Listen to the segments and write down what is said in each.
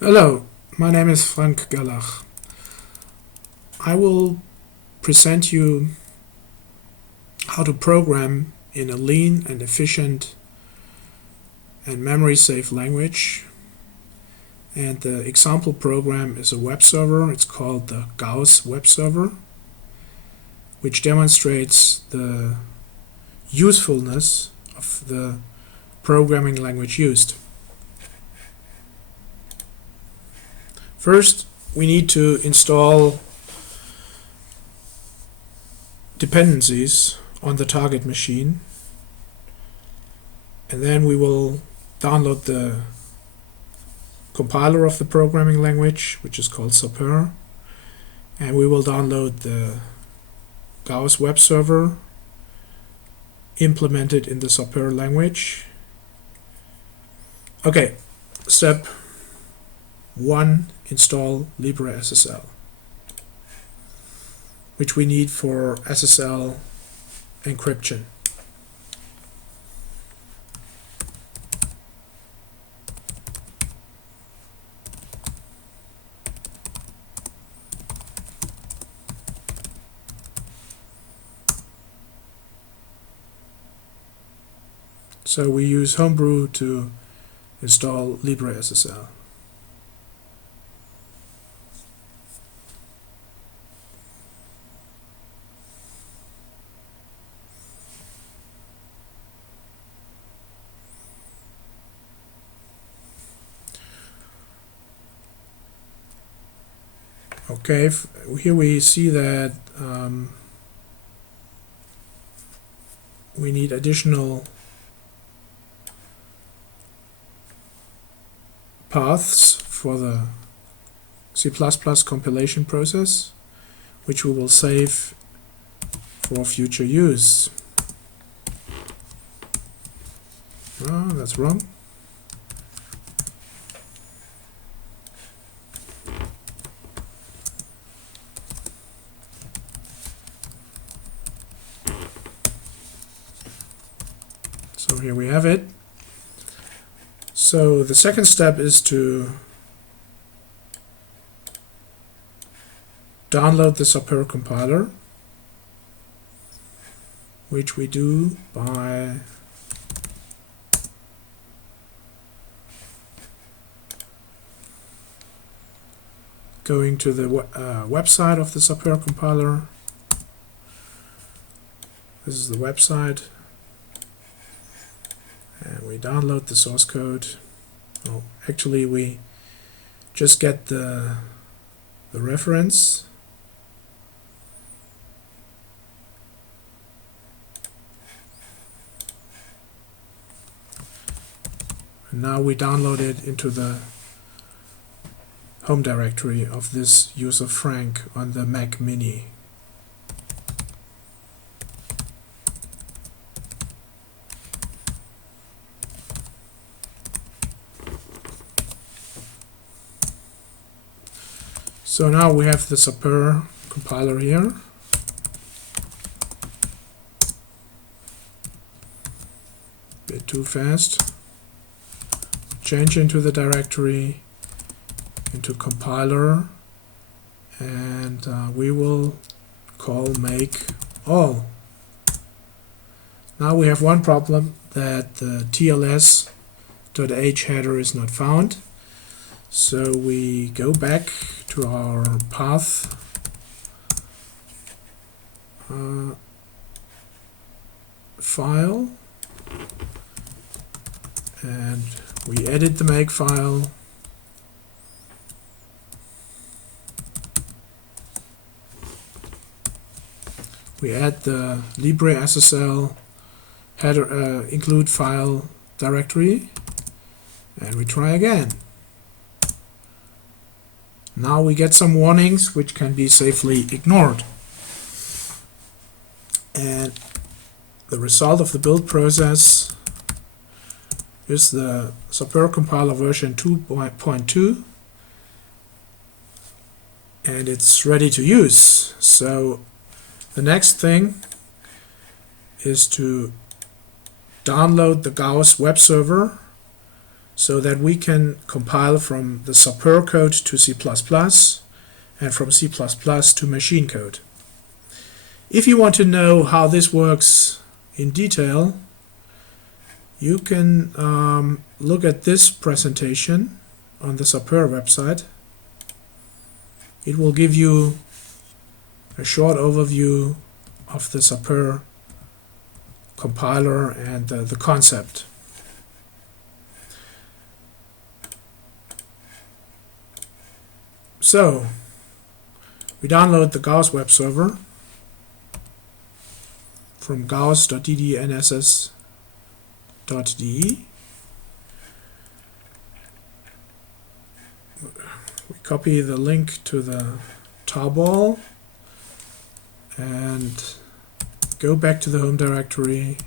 Hello, my name is frankgerlach. I will present you how to program in a lean and efficient and memory-safe language. And the example program is a web server. It's called the Gauss web server, which demonstrates the usefulness of the programming language used. First, we need to install dependencies on the target machine, and then we will download the compiler of the programming language, which is called Sappeur, and we will download the Gauss web server implemented in the Sappeur language. Okay, step 1, install LibreSSL, which we need for SSL encryption. So we use Homebrew to install LibreSSL. Okay, here we see that we need additional paths for the C++ compilation process, which we will save for future use. Oh, that's wrong. So here we have it. So the second step is to download the Sappeur compiler, which we do by going to the website of the Sappeur compiler. This is the website. And we download the source code. Oh, actually we just get the reference. And now we download it into the home directory of this user Frank on the Mac Mini. So now we have the Sappeur compiler here. Bit too fast. Change into the directory, into compiler, and we will call make all. Now we have one problem, that the tls.h header is not found. So we go back to our path file, and we edit the make file. We add the LibreSSL header include file directory, and we try again. Now we get some warnings which can be safely ignored. And the result of the build process is the Sappeur compiler version 2.2, and it's ready to use. So the next thing is to download the Gauss web server so that we can compile from the Sappeur code to C++ and from C++ to machine code. If you want to know how this works in detail, you can look at this presentation on the Sappeur website. It will give you a short overview of the Sappeur compiler and the concept. So, we download the Gauss web server from gauss.ddnss.de. We copy the link to the tarball and go back to the home directory.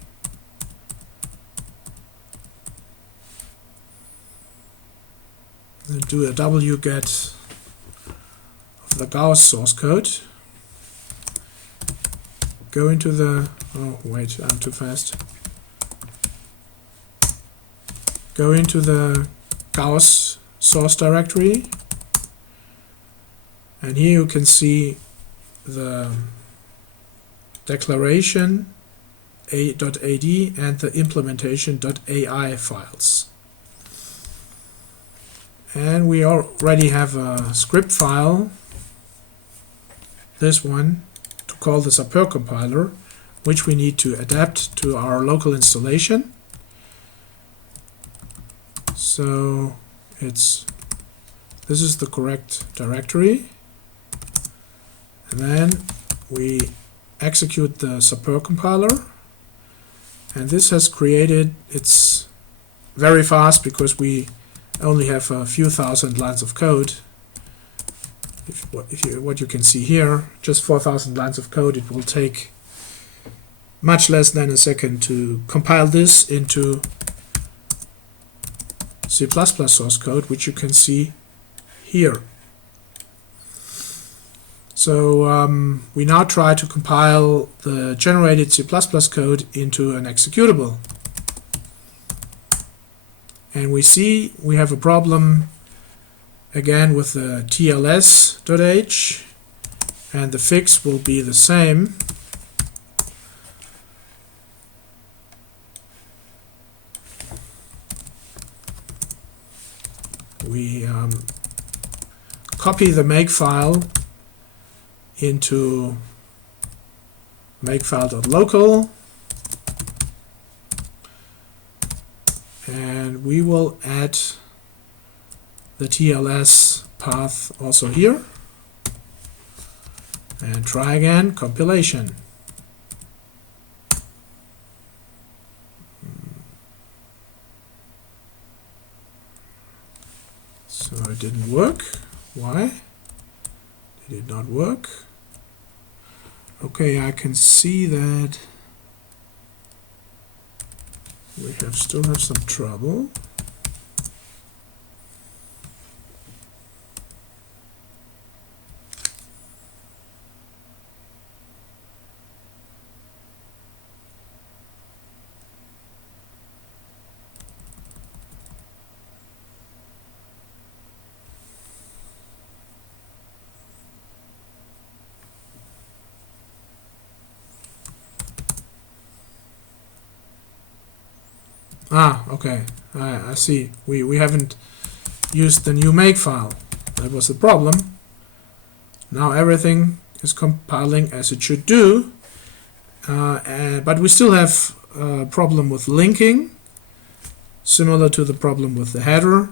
And do a wget of the Gauss source code. Go into the, oh wait, I'm too fast. Go into the Gauss source directory, and here you can see the declaration .ad and the implementation.ai files. And we already have a script file, this one, to call the Sappeur compiler, which we need to adapt to our local installation. So this is the correct directory, and then we execute the Sappeur compiler, and this has created, it's very fast because we only have a few thousand lines of code. What you can see here, just 4,000 lines of code. It will take much less than a second to compile this into C++ source code, which you can see here. So we now try to compile the generated C++ code into an executable. And we see we have a problem again with the tls.h, and the fix will be the same. We copy the makefile into makefile.local, and we will add the TLS path also here, and try again, compilation. So it didn't work. Why did it not work? Okay, I can see that we still have some trouble. Okay, I see. We haven't used the new makefile. That was the problem. Now everything is compiling as it should do, but we still have a problem with linking, similar to the problem with the header,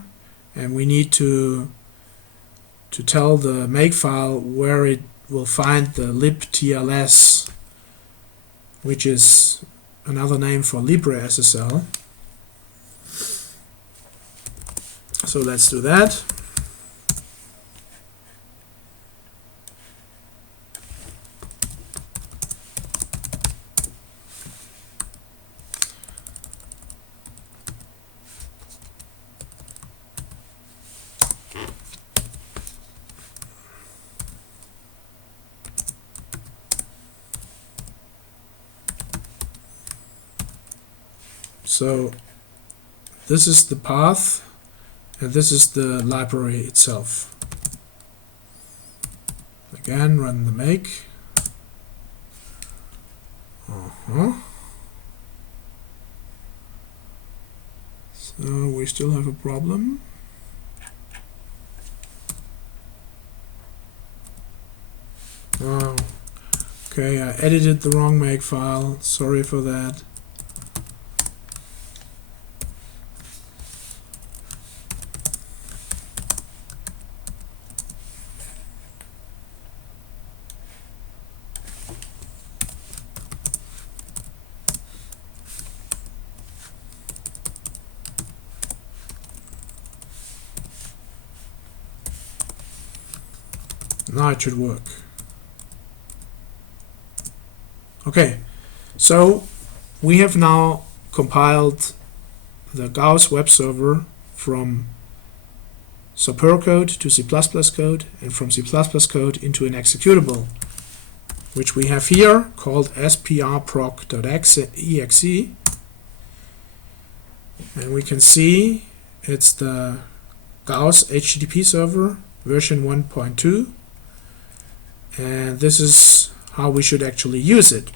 and we need to tell the makefile where it will find the libtls, which is another name for LibreSSL. So let's do that. So this is the path, and this is the library itself. Again, run the make. So we still have a problem. Oh, okay, I edited the wrong make file. Sorry for that. Now it should work. Okay, so we have now compiled the Gauss web server from Sappeur code to C++ code, and from C++ code into an executable, which we have here called sprproc.exe. And we can see it's the Gauss HTTP server version 1.2, and this is how we should actually use it.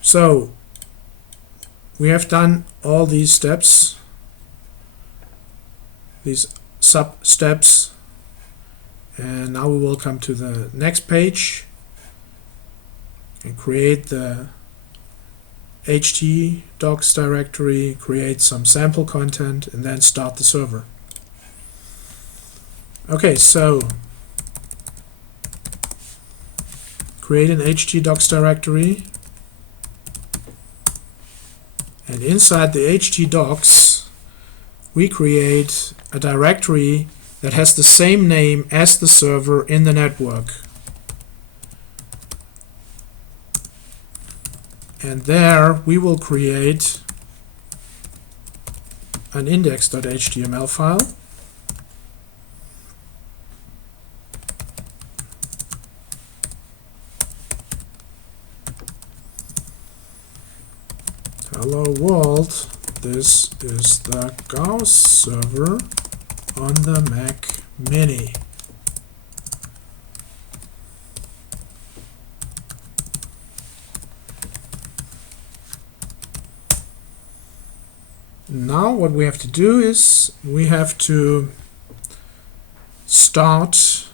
So we have done all these steps, these sub steps, and now we will come to the next page and create the htdocs directory, create some sample content, and then start the server. Okay, so create an htdocs directory, and inside the htdocs we create a directory that has the same name as the server in the network. And there we will create an index.html file. Hello world, this is the Gauss server on the Mac Mini. Now what we have to do is we have to start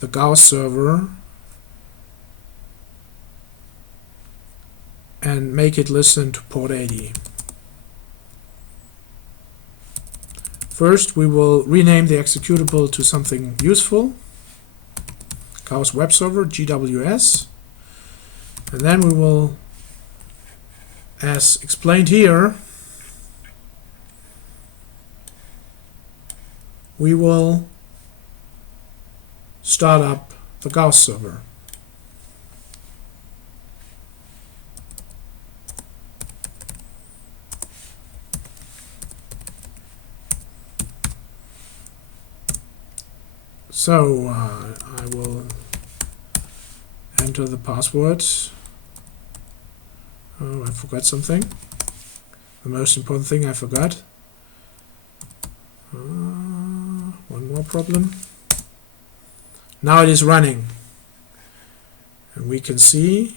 the Gauss server and make it listen to port 80. First we will rename the executable to something useful, Gauss web server, GWS, and then we will, as explained here, we will start up the Gauss server. So I will enter the password. Oh, I forgot something. The most important thing I forgot. One more problem. Now it is running. And we can see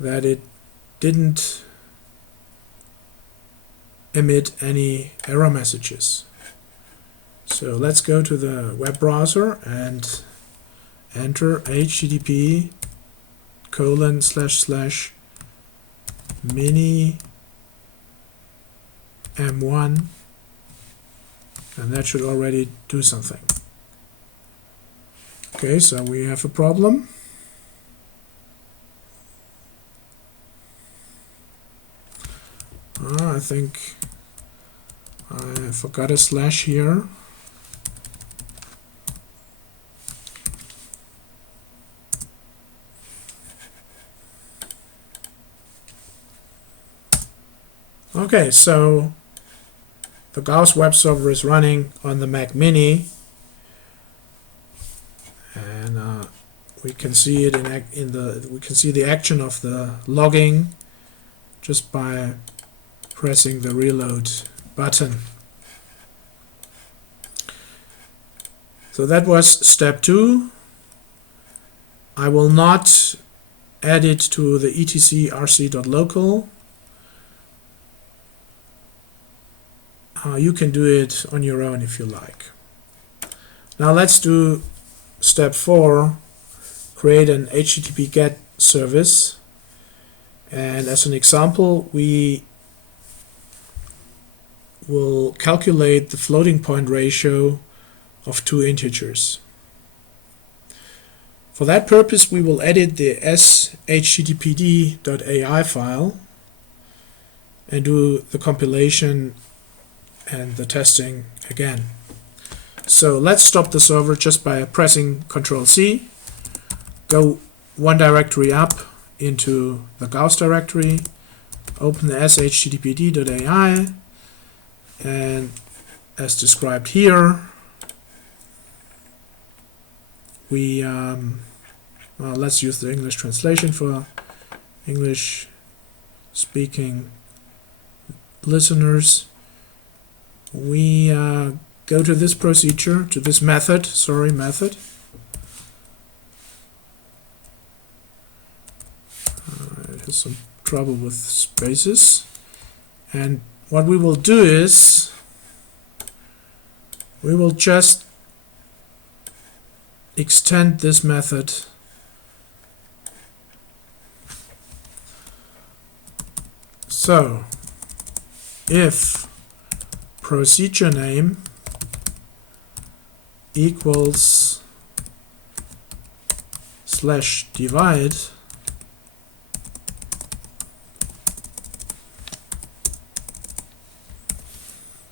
that it didn't emit any error messages. So let's go to the web browser and enter http://mini m1, and that should already do something. Okay, so we have a problem. I think I forgot a slash here. Okay, so the Gauss web server is running on the Mac Mini, and we can see it we can see the action of the logging just by pressing the reload button. So that was step 2. I will not add it to the etc rc.local. You can do it on your own if you like. Now let's do step 4, create an HTTP GET service. And as an example, we will calculate the floating point ratio of 2 integers. For that purpose, we will edit the shttpd.ai file and do the compilation and the testing again. So let's stop the server just by pressing Ctrl+C, go one directory up into the Gauss directory, open the shttpd.ai, and as described here, we well, let's use the English translation for English speaking listeners. We go to this procedure, to this method. It has some trouble with spaces. And what we will do is we will just extend this method so if procedure name equals /divide,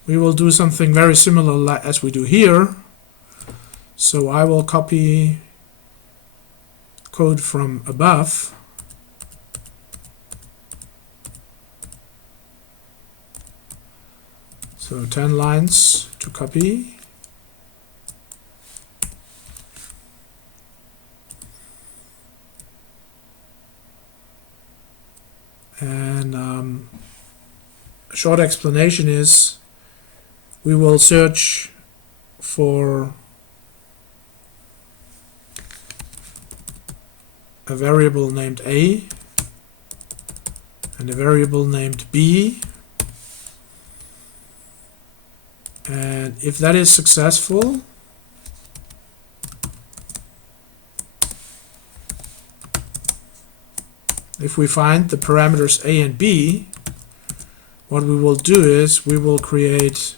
we will do something very similar as we do here. So I will copy code from above so 10 lines to copy, and a short explanation is we will search for a variable named A and a variable named B, and if that is successful, if we find the parameters A and B, what we will do is we will create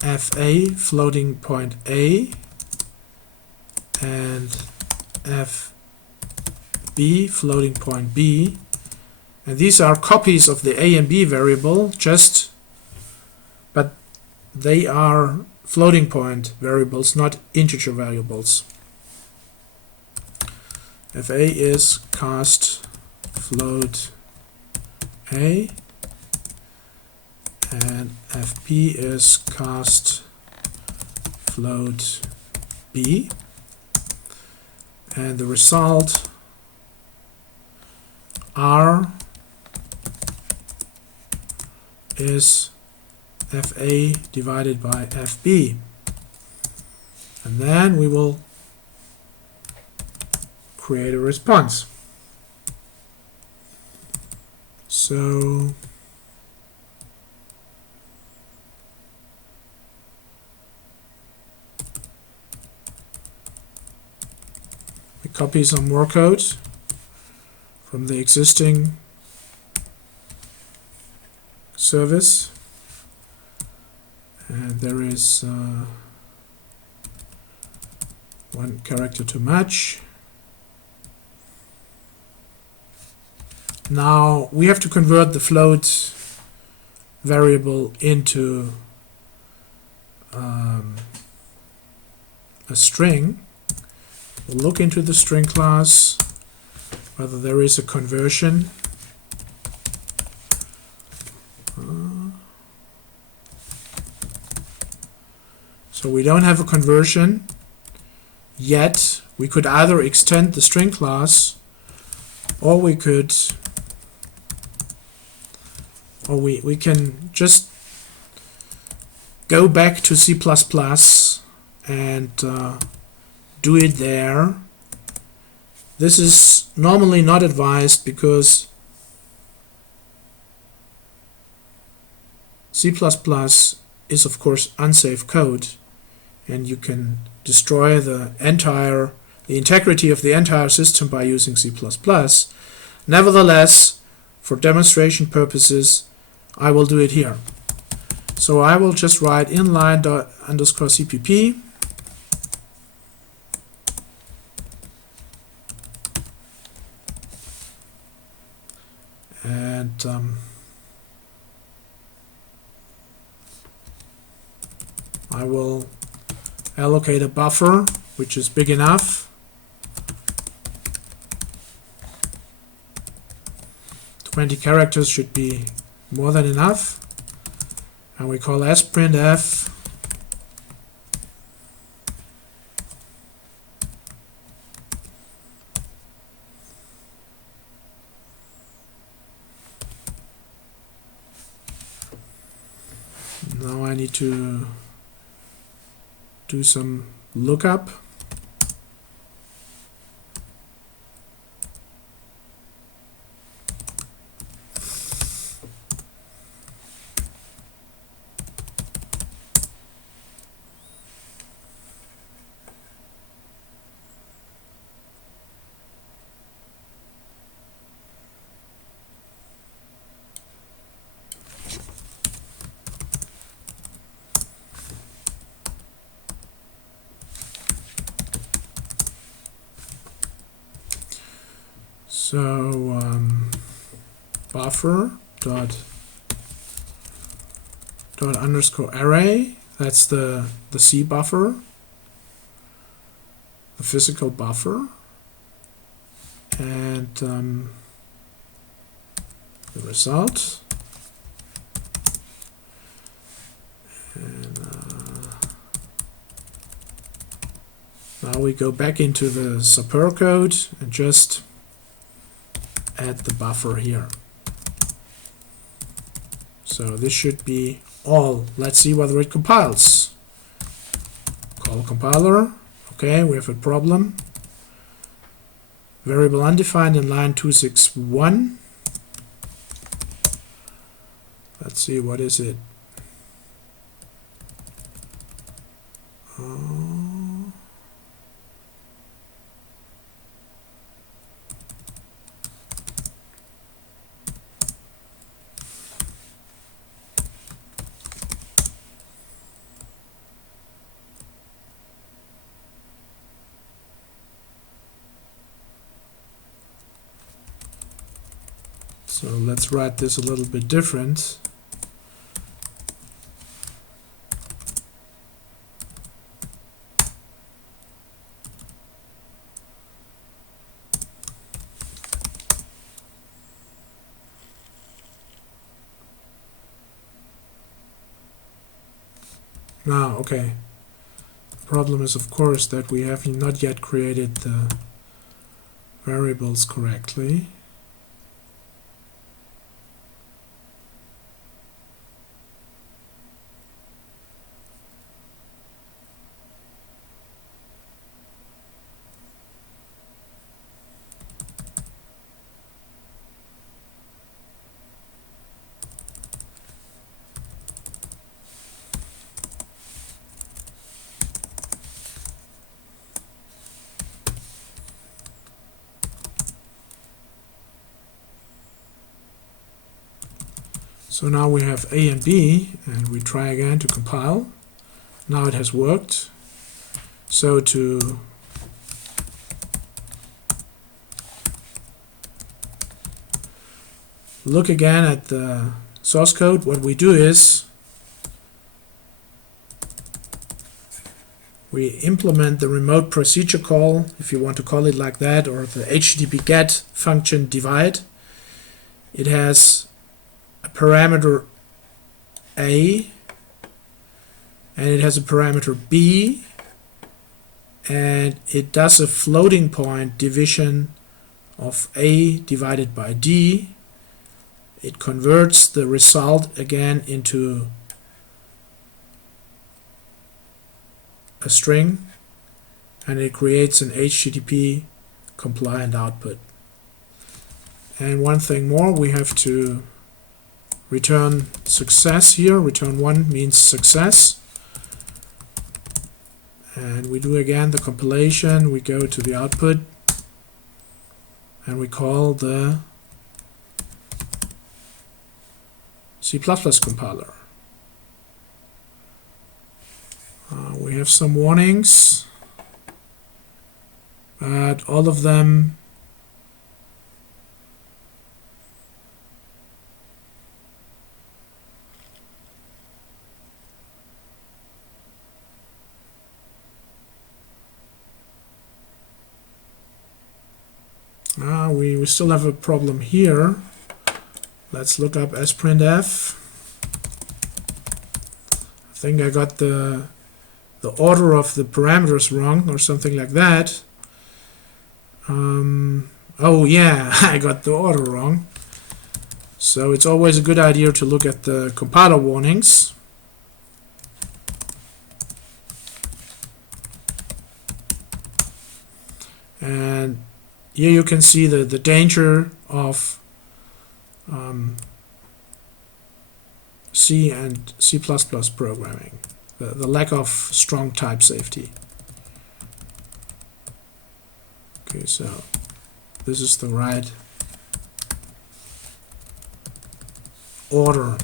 FA floating point A and FB floating point B, and these are copies of the A and B variable, but they are floating point variables, not integer variables. FA is cast float A and FB is cast float B, and the result R is FA divided by FB, and then we will create a response. So we copy some more code from the existing service, and there is one character to match. Now we have to convert the float variable into a string. We'll look into the string class whether there is a conversion. So we don't have a conversion yet. We could either extend the string class, or we could, or we can just go back to C++ and do it there. This is normally not advised because C++ is of course unsafe code, and you can destroy the integrity of the entire system by using C++. Nevertheless, for demonstration purposes, I will do it here. So I will just write inline_cpp and I will allocate a buffer which is big enough. 20 characters should be more than enough. And we call sprintf now I need to do some lookup. So buffer dot underscore array, that's the C buffer, the physical buffer, and the result. And now we go back into the Sappeur code and just add the buffer here. So this should be all. Let's see whether it compiles. Call compiler. Okay, we have a problem. Variable undefined in line 261. Let's see, what is it? So let's write this a little bit different. Now, okay. The problem is, of course, that we have not yet created the variables correctly. So now we have A and B, and we try again to compile. Now it has worked. So to look again at the source code, what we do is we implement the remote procedure call, if you want to call it like that, or the HTTP GET function divide. It has a parameter A, and it has a parameter b, and it does a floating point division of a divided by d. It converts the result again into a string, and it creates an HTTP compliant output. And one thing more, we have to return success here. Return 1 means success. And we do again the compilation. We go to the output and we call the C++ compiler. We have some warnings, but all of them we still have a problem here. Let's look up sprintf. I think I got the order of the parameters wrong or something like that. Oh yeah, I got the order wrong. So it's always a good idea to look at the compiler warnings. And here you can see the danger of C and C++ programming, the lack of strong type safety. Okay, so this is the right order.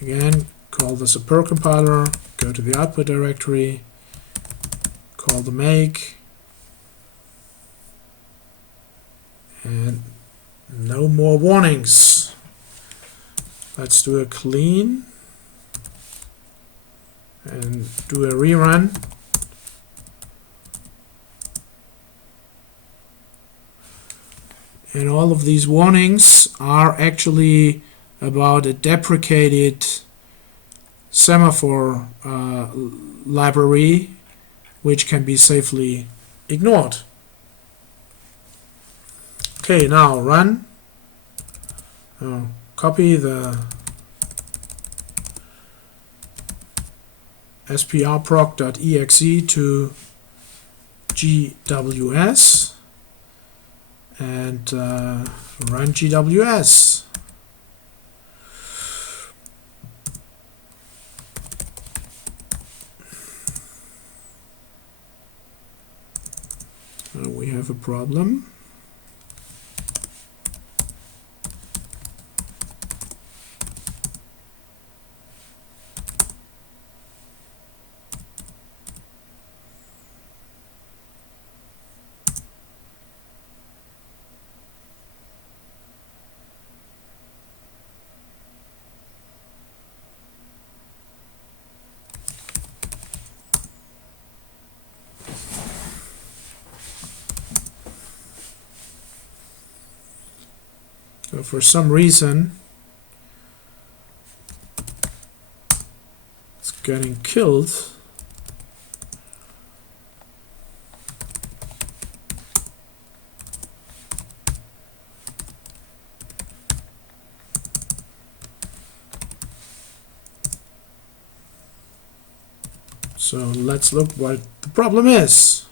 Again, call the Sappeur compiler, go to the output directory, call the make, and no more warnings. Let's do a clean and do a rerun. And all of these warnings are actually about a deprecated semaphore library, which can be safely ignored. Okay, now run. Copy the sprproc.exe to GWS and run GWS. We have a problem. So for some reason it's getting killed. So let's look what the problem is.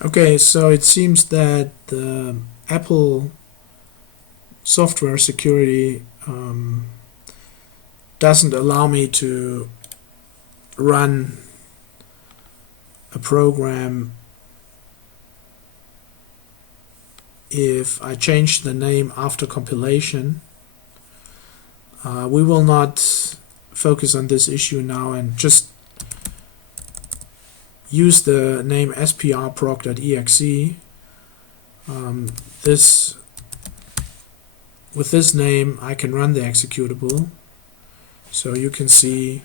Okay, so it seems that the Apple software security doesn't allow me to run a program if I change the name after compilation. We will not focus on this issue now and just use the name sprproc.exe. With this name I can run the executable. So you can see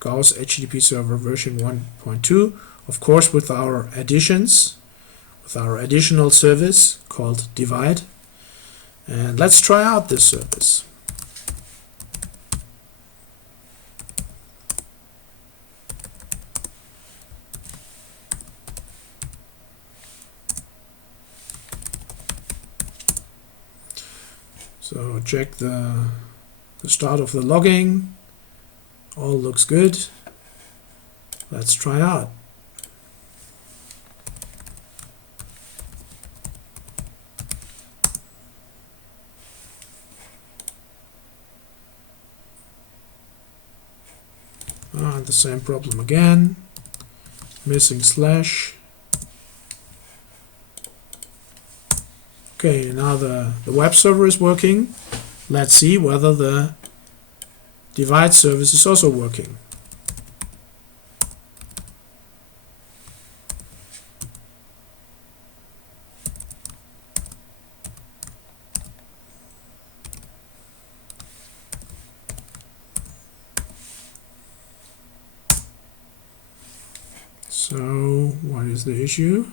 Gauss HTTP server version 1.2, of course with our additions, with our additional service called divide. And let's try out this service. So check the start of the logging. All looks good. Let's try out. The same problem again. Missing slash. Okay, now the web server is working. Let's see whether the divide service is also working. So, what is the issue?